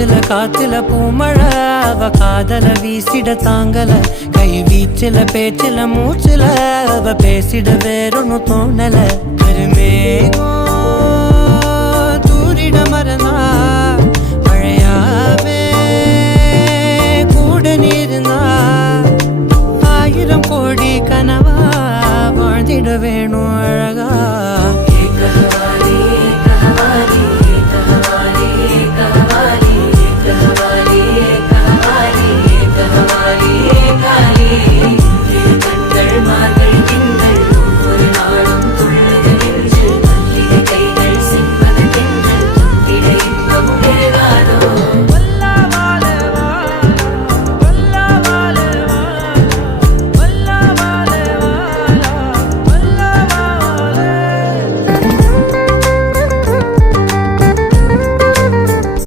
ஆத்துல காத்துல பூமழை அவ காதல வீசிட தாங்கல கை வீச்சில பேச்சில மூச்சில அவ பேசிட வேறொன்னு தோணல கருமேகம்